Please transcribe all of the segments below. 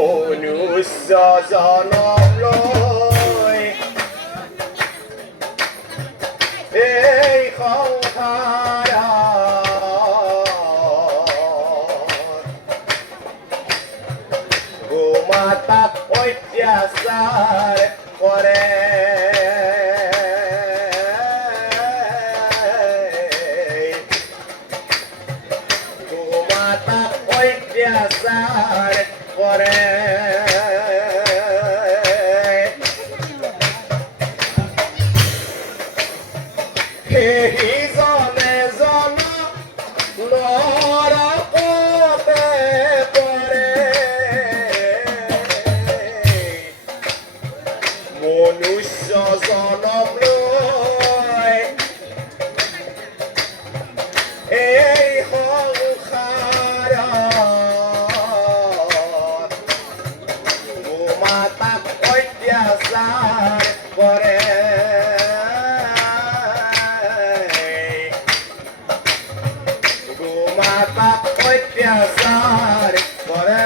মনুষ্য জনম লৈ এই সংসাৰত গোমাতাক অত্যাচাৰ কৰে গোমাতাক অত্যাচাৰ কৰে সেইজনে জন নৰকতে পৰে মনুষ্য জনম লৈ এই সংসাৰত গোমাতাক অত্যাচাৰ কৰে গোমাতাক অত্যাচাৰ কৰে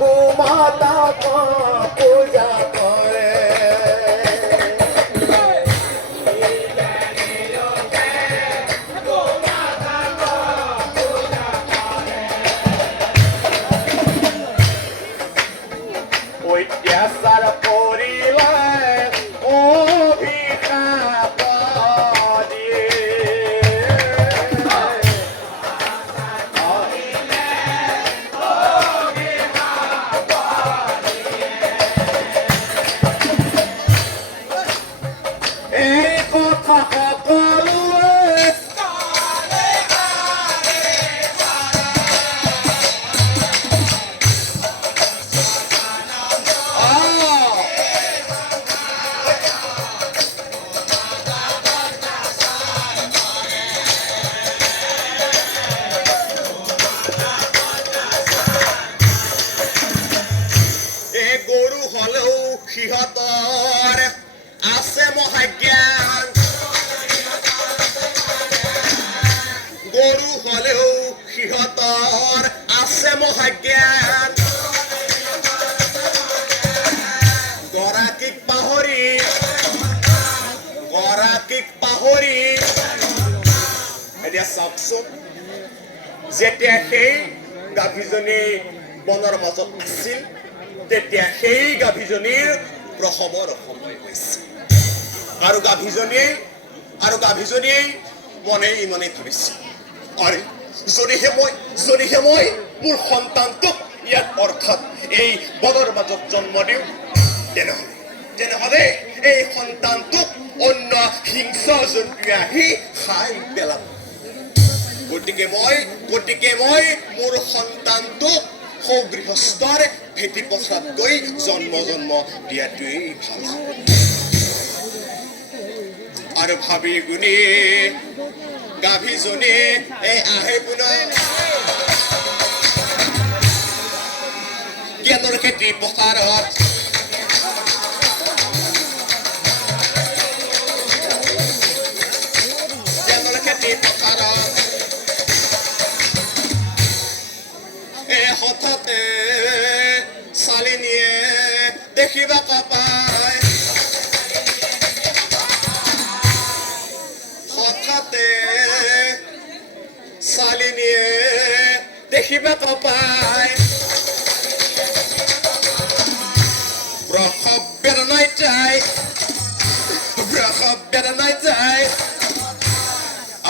গোমাতাক পূজা কৰে অত্যাচাৰ কৰিলে অভিশাপ দিয়ে গৰু হলেও সিহঁতৰ আছে মহাজ্ঞান গৰু হলেও সিহঁতৰ আছে মহাজ্ঞান গৰাকীক পাহৰি এতিয়া চাওকচোন যেতিয়া সেই গাভীজনী বনৰ মাজত আছিল তেতিয়া সেই গাভীজনীৰ প্ৰসৱৰ সময় হৈছে আৰু গাভীজনীয়ে মনে ভাবিছে আৰে যদিহে মই মোৰ সন্তানটোক ইয়াত অৰ্থাৎ এই বনৰ মাজত জন্ম দিওঁ তেনেহলে এই সন্তানটোক অন্য হিংস্ৰ জন্তুৱে আহি খাই পেলাব গতিকে মই মোৰ সন্তানটোক সগৃহস্থৰ ভেটি পথাৰত গৈ জন্ম দিয়াটোৱেই ভাল আৰু ভাবি গুণি গাভীজনী আহে পুনৰ জ্ঞানৰ খেতি পথাৰত হঠাতে চালিনীয়ে দেখিবা পায় হঠাতে চালিনীয়ে দেখিবা পায় দেৰা নাই যায়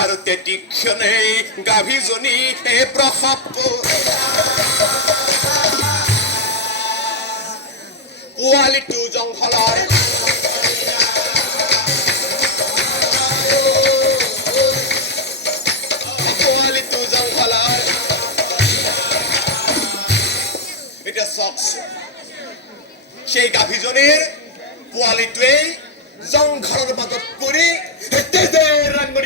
আৰু তেতিক্ষণেই গাভীজনী প্ৰসৱ পোৱালিটো জংঘলৰ পোৱালিটো জংঘলৰ এতিয়া চাওকচোন সেই গাভীজনীৰ পোৱালিটোৱেই জংঘলৰ মাজত পৰি ৰাংগনি